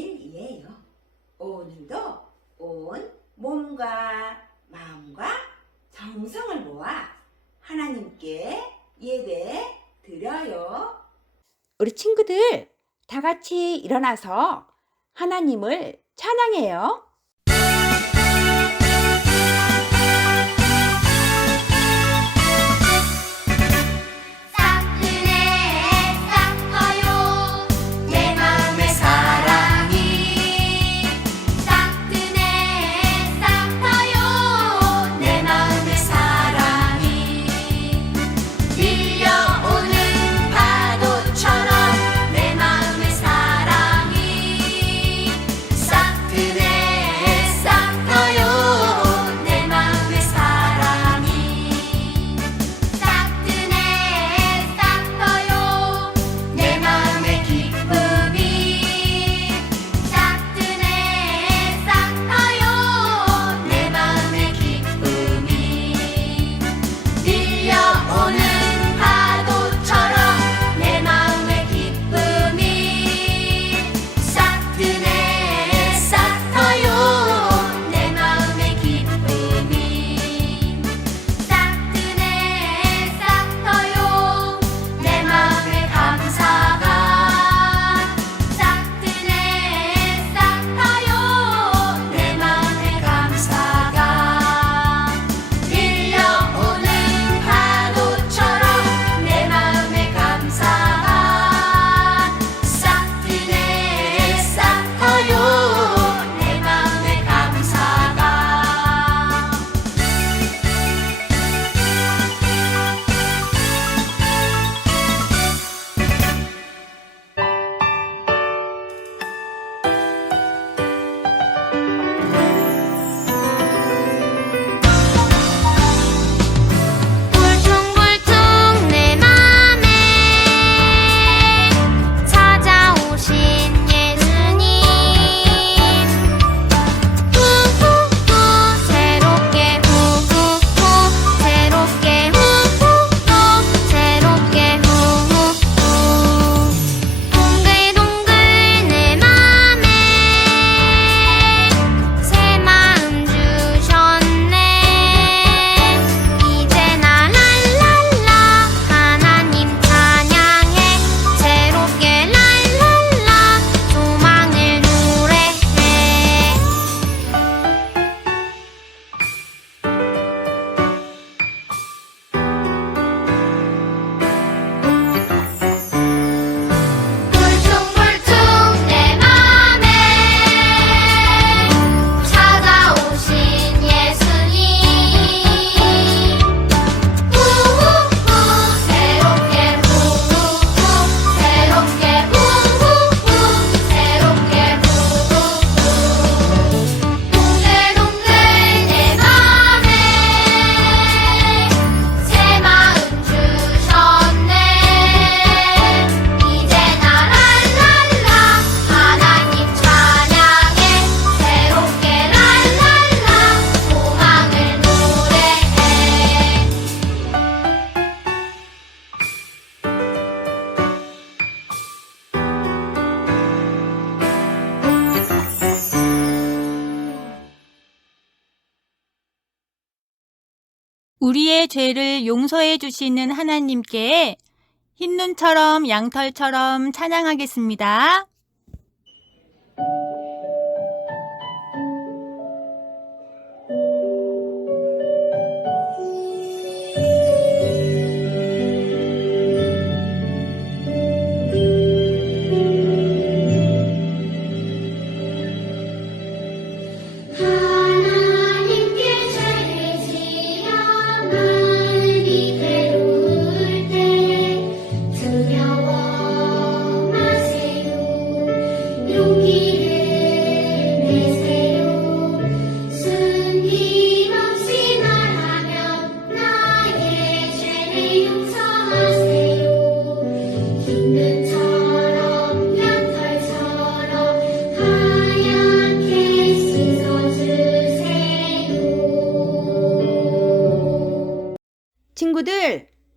일이에요. 오늘도 온 몸과 마음과 정성을 모아 하나님께 예배 드려요. 우리 친구들 다 같이 일어나서 하나님을 찬양해요. 죄를 용서해 주시는 하나님께 흰 눈처럼 양털처럼 찬양하겠습니다.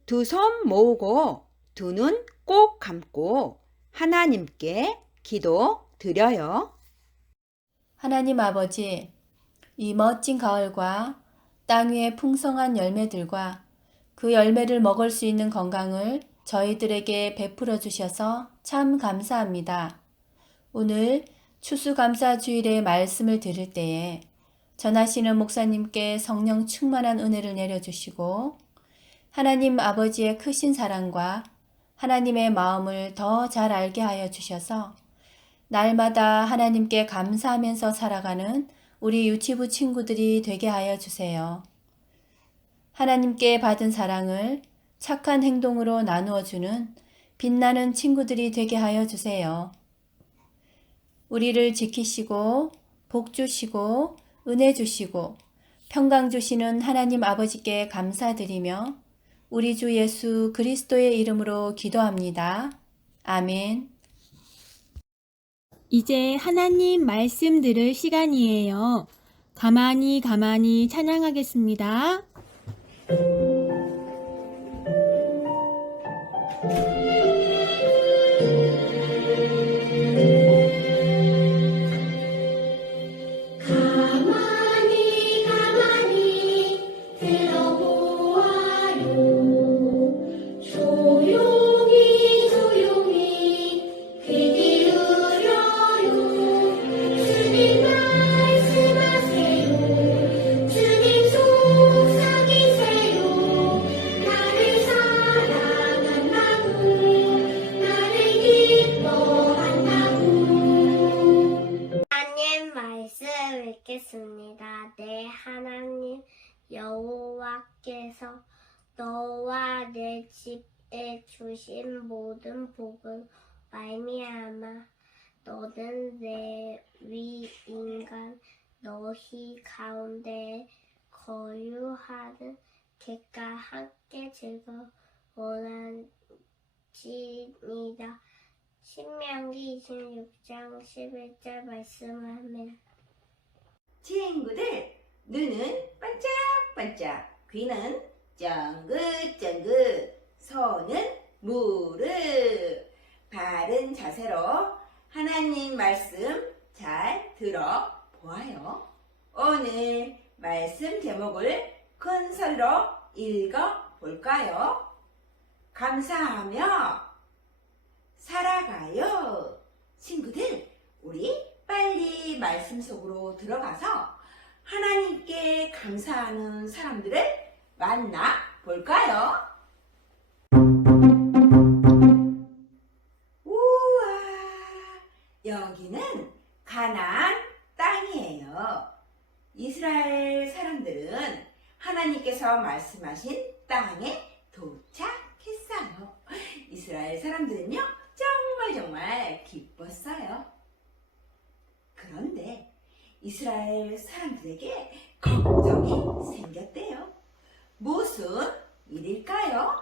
두 손 모으고 두 눈 꼭 감고 하나님께 기도 드려요. 하나님 아버지, 이 멋진 가을과 땅 위의 풍성한 열매들과 그 열매를 먹을 수 있는 건강을 저희들에게 베풀어 주셔서 참 감사합니다. 오늘 추수감사 주일의 말씀을 들을 때에 전하시는 목사님께 성령 충만한 은혜를 내려주시고 하나님 아버지의 크신 사랑과 하나님의 마음을 더 잘 알게 하여 주셔서 날마다 하나님께 감사하면서 살아가는 우리 유치부 친구들이 되게 하여 주세요. 하나님께 받은 사랑을 착한 행동으로 나누어 주는 빛나는 친구들이 되게 하여 주세요. 우리를 지키시고 복 주시고 은혜 주시고 평강 주시는 하나님 아버지께 감사드리며 우리 주 예수 그리스도의 이름으로 기도합니다. 아멘. 이제 하나님 말씀 들을 시간이에요. 가만히 가만히 찬양하겠습니다. 말미암아 너는 내 위 인간 너희 가운데 거류하는 객과 함께 즐거워하지니다. 신명기 26장 11절 말씀하면 친구들, 눈은 반짝반짝, 귀는 쫑긋쫑긋, 손은 무릎. 바른 자세로 하나님 말씀 잘 들어보아요. 오늘 말씀 제목을 큰 소리로 읽어 볼까요? 감사하며 살아가요. 친구들, 우리 빨리 말씀 속으로 들어가서 하나님께 감사하는 사람들을 만나 볼까요? 여기는 가나안 땅이에요. 이스라엘 사람들은 하나님께서 말씀하신 땅에 도착했어요. 이스라엘 사람들은요, 정말 정말 기뻤어요. 그런데 이스라엘 사람들에게 걱정이 생겼대요. 무슨 일일까요?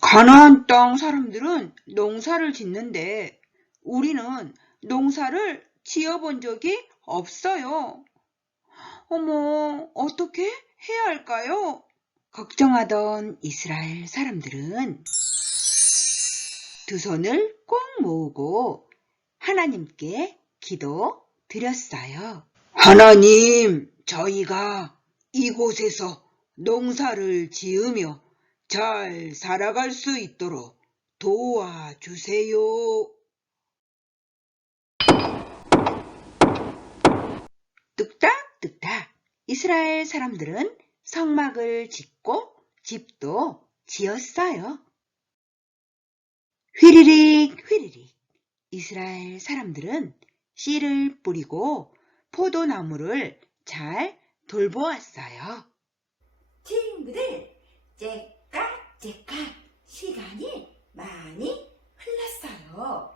가나안 땅 사람들은 농사를 짓는데 우리는 농사를 지어본 적이 없어요. 어머, 어떻게 해야 할까요? 걱정하던 이스라엘 사람들은 두 손을 꼭 모으고 하나님께 기도 드렸어요. 하나님, 저희가 이곳에서 농사를 지으며 잘 살아갈 수 있도록 도와주세요. 이스라엘 사람들은 성막을 짓고 집도 지었어요. 휘리릭 휘리릭 이스라엘 사람들은 씨를 뿌리고 포도나무를 잘 돌보았어요. 친구들, 째깍째깍 시간이 많이 흘렀어요.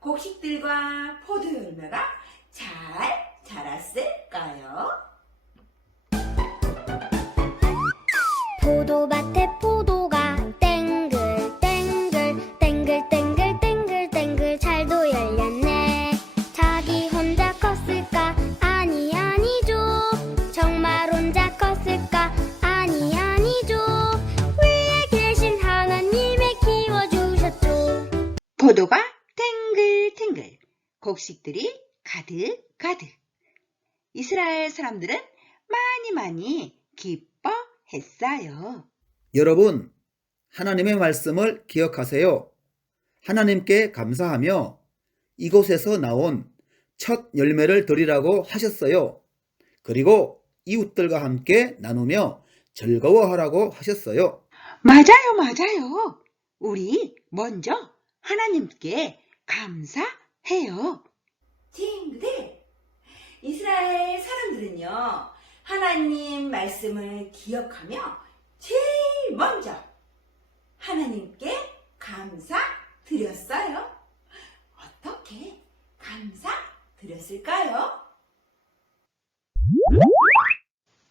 곡식들과 포도 열매가 잘 자랐을까요? 포도밭에 포도가 땡글 땡글 땡글 땡글 땡글 땡글 잘도 열렸네. 자기 혼자 컸을까? 아니 아니죠 정말 혼자 컸을까? 아니 아니죠 위에 계신 하나님의 키워주셨죠. 포도가 땡글 땡글. 곡식들이 가득 가득. 이스라엘 사람들은 기뻐했어요. 여러분, 하나님의 말씀을 기억하세요. 하나님께 감사하며 이곳에서 나온 첫 열매를 드리라고 하셨어요. 그리고 이웃들과 함께 나누며 즐거워하라고 하셨어요. 맞아요, 맞아요. 우리 먼저 하나님께 감사해요. 친구들, 이스라엘 사람들은요, 하나님 말씀을 기억하며 제일 먼저 하나님께 감사 드렸어요. 어떻게 감사 드렸을까요?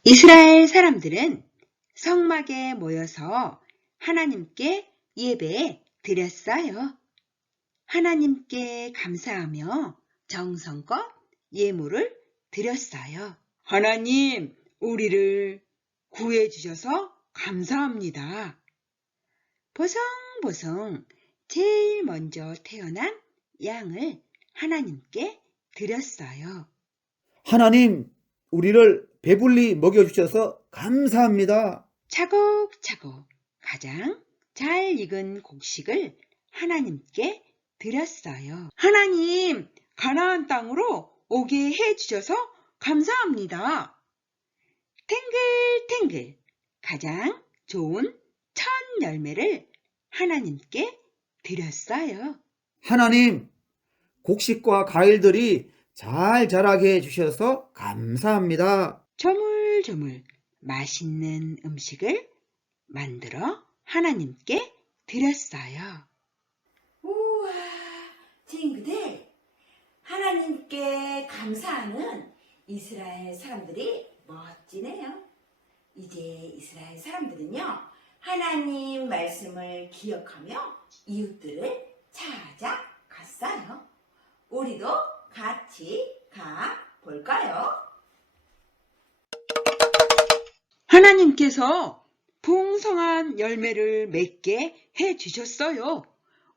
이스라엘 사람들은 성막에 모여서 하나님께 예배 드렸어요. 하나님께 감사하며 정성껏 예물을 드렸어요. 하나님, 우리를 구해주셔서 감사합니다. 보송보송 제일 먼저 태어난 양을 하나님께 드렸어요. 하나님, 우리를 배불리 먹여주셔서 감사합니다. 차곡차곡 가장 잘 익은 곡식을 하나님께 드렸어요. 하나님, 가나안 땅으로 오게 해 주셔서 감사합니다. 탱글탱글 가장 좋은 천 열매를 하나님께 드렸어요. 하나님, 곡식과 과일들이 잘 자라게 해주셔서 감사합니다. 조물조물 맛있는 음식을 만들어 하나님께 드렸어요. 우와, 친구들, 하나님께 감사하는 이스라엘 사람들이 멋지네요. 이제 이스라엘 사람들은요, 하나님 말씀을 기억하며 이웃들을 찾아갔어요. 우리도 같이 가 볼까요? 하나님께서 풍성한 열매를 맺게 해 주셨어요.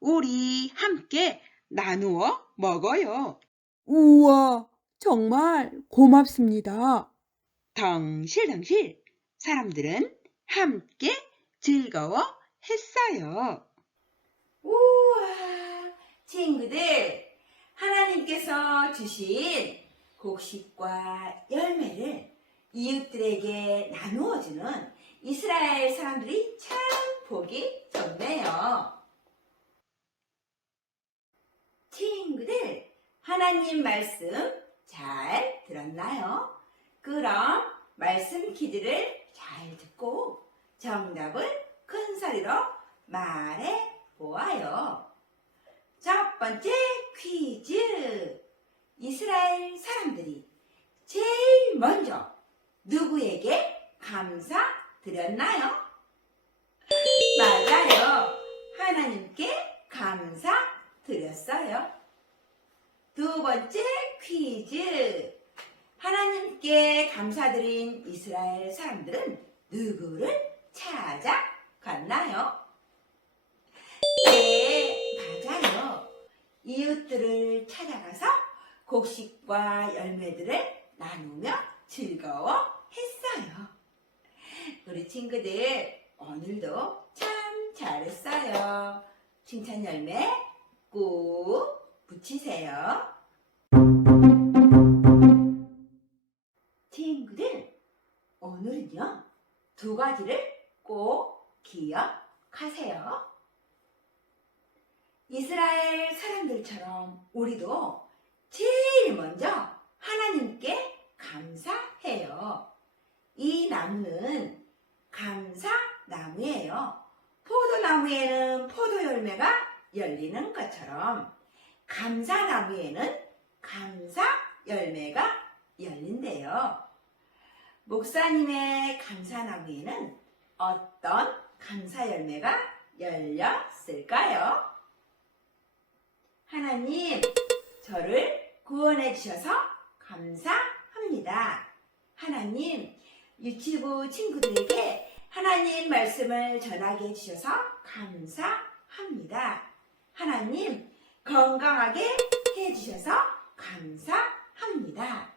우리 함께 나누어 먹어요. 우와, 정말 고맙습니다. 덩실덩실 사람들은 함께 즐거워 했어요. 우와, 친구들, 하나님께서 주신 곡식과 열매를 이웃들에게 나누어주는 이스라엘 사람들이 참 보기 좋네요. 친구들, 하나님 말씀 잘 들었나요? 그럼 말씀 퀴즈를 잘 듣고 정답을 큰 소리로 말해 보아요. 첫 번째 퀴즈. 이스라엘 사람들이 제일 먼저 누구에게 감사 드렸나요? 맞아요. 하나님께 감사 드렸어요. 두 번째 퀴즈. 하나님께 감사드린 이스라엘 사람들은 누구를 찾아갔나요? 네, 맞아요. 이웃들을 찾아가서 곡식과 열매들을 나누며 즐거워했어요. 우리 친구들 오늘도 참 잘했어요. 칭찬 열매 꾹 붙이세요. 친구들 오늘은요 두 가지를 꼭 기억하세요. 이스라엘 사람들처럼 우리도 제일 먼저 하나님께 감사해요. 이 나무는 감사나무예요. 포도나무에는 포도 열매가 열리는 것처럼 감사나무에는 감사 열매가 열린대요. 목사님의 감사나무에는 어떤 감사 열매가 열렸을까요? 하나님, 저를 구원해 주셔서 감사합니다. 하나님, 유치부 친구들에게 하나님 말씀을 전하게 해주셔서 감사합니다. 하나님 건강하게 해주셔서 감사합니다.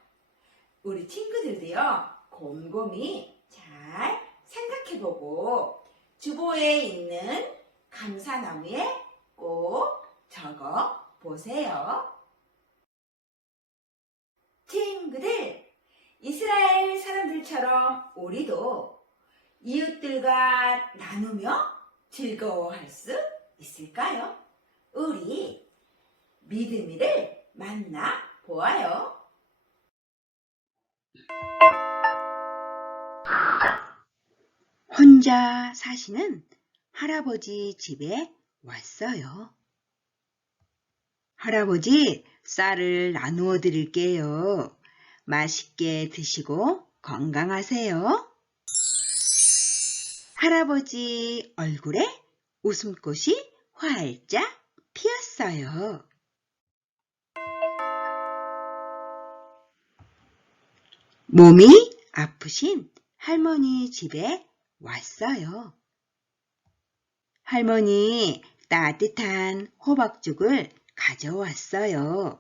우리 친구들도요, 곰곰이 잘 생각해보고 주보에 있는 감사나무에 꼭 적어 보세요. 친구들, 이스라엘 사람들처럼 우리도 이웃들과 나누며 즐거워할 수 있을까요? 우리 믿음이를 만나 보아요. 혼자 사시는 할아버지 집에 왔어요. 할아버지, 쌀을 나누어 드릴게요. 맛있게 드시고 건강하세요. 할아버지 얼굴에 웃음꽃이 활짝 피었어요. 몸이 아프신 할머니 집에 왔어요. 할머니 따뜻한 호박죽을 가져왔어요.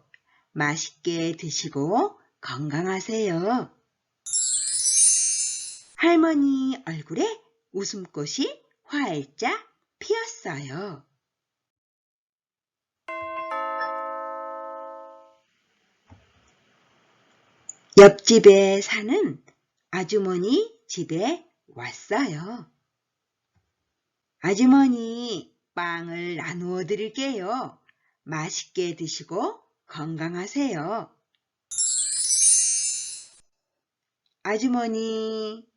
맛있게 드시고 건강하세요. 할머니 얼굴에 웃음꽃이 활짝 피었어요. 옆집에 사는 아주머니 집에 왔어요. 아주머니, 빵을 나누어 드릴게요. 맛있게 드시고 건강하세요. 아주머니,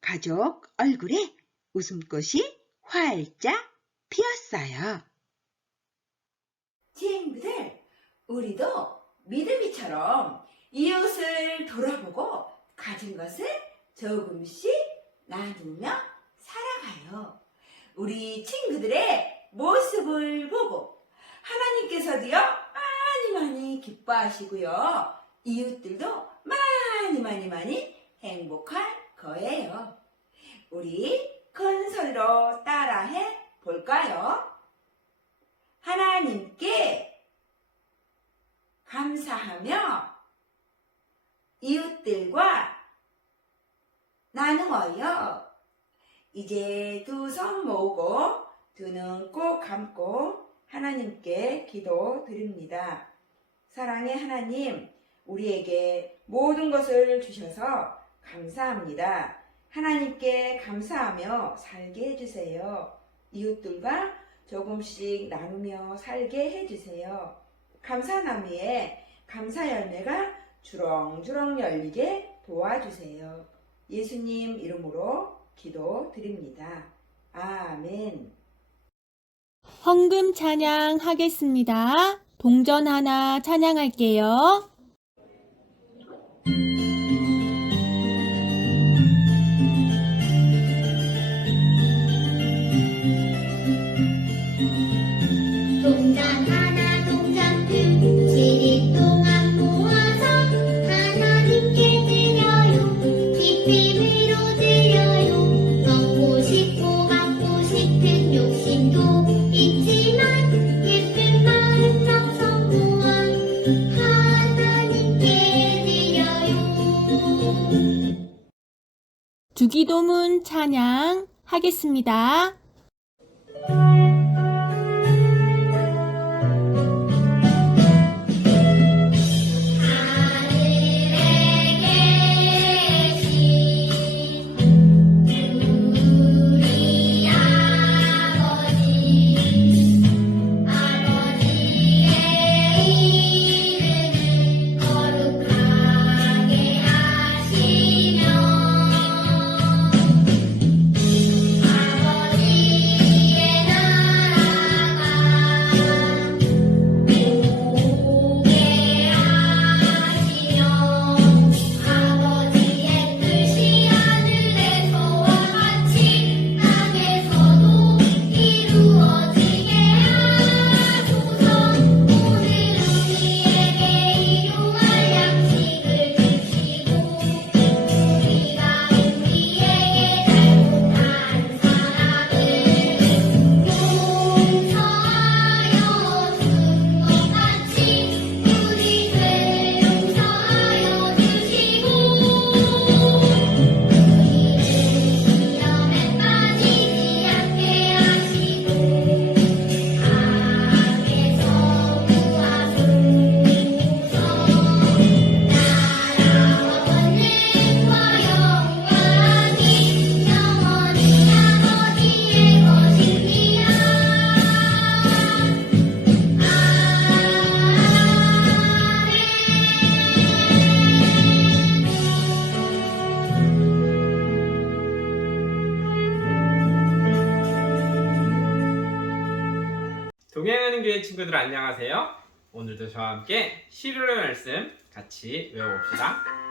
가족 얼굴에 웃음꽃이 활짝 피었어요. 친구들, 우리도 믿음이처럼 이웃을 돌아보고 가진 것을 조금씩 나누며 살아가요. 우리 친구들의 모습을 보고 하나님께서도요, 많이 많이 기뻐하시고요. 이웃들도 많이 많이 많이 행복할 거예요. 우리 큰 소리로 따라해 볼까요? 하나님께 감사하며 이웃들과 나누어요. 이제 두 손 모으고 두 눈 꼭 감고 하나님께 기도 드립니다. 사랑의 하나님, 우리에게 모든 것을 주셔서 감사합니다. 하나님께 감사하며 살게 해주세요. 이웃들과 조금씩 나누며 살게 해주세요. 감사나무에 감사 열매가 주렁주렁 열리게 도와주세요. 예수님 이름으로 기도 드립니다. 아멘. 헌금 찬양 하겠습니다. 동전 하나 찬양할게요. 찬양 하겠습니다. 친구들 안녕하세요. 오늘도 저와 함께 11월 말씀 같이 외워봅시다.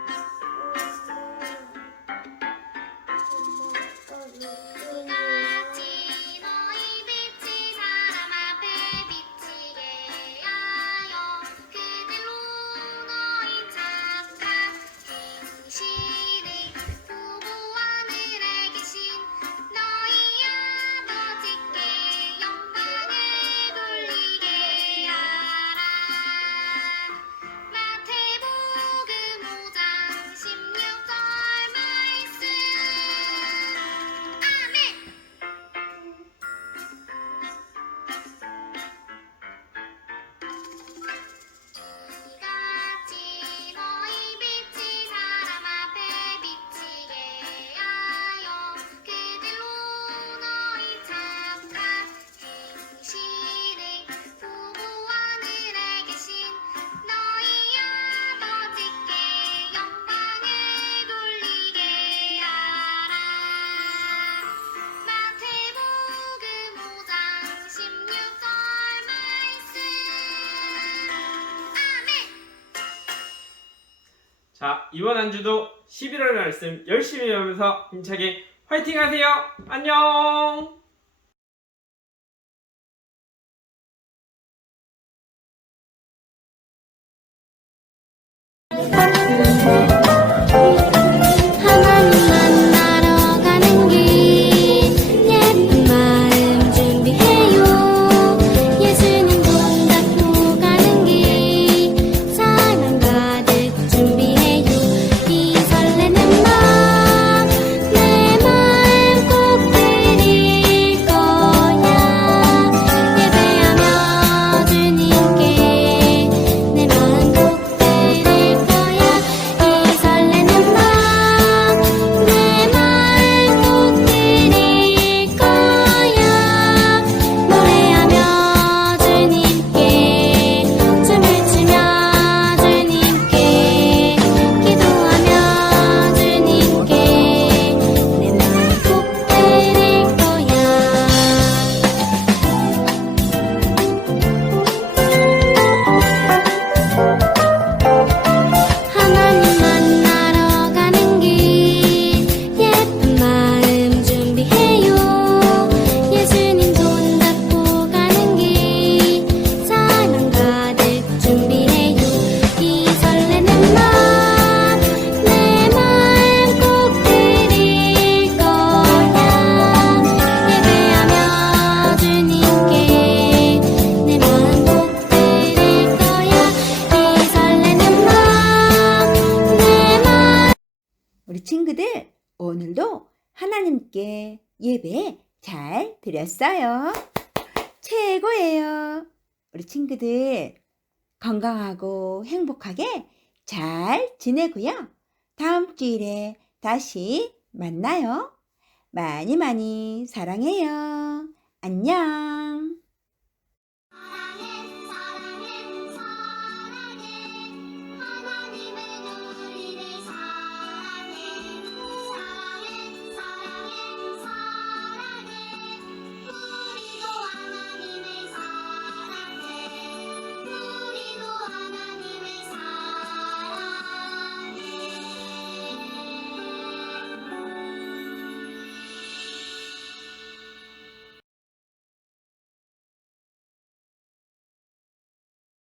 자, 이번 한 주도 11월 말씀 열심히 하면서 힘차게 화이팅 하세요. 안녕! 써요. 최고예요. 우리 친구들 건강하고 행복하게 잘 지내고요. 다음 주일에 다시 만나요. 많이 많이 사랑해요. 안녕.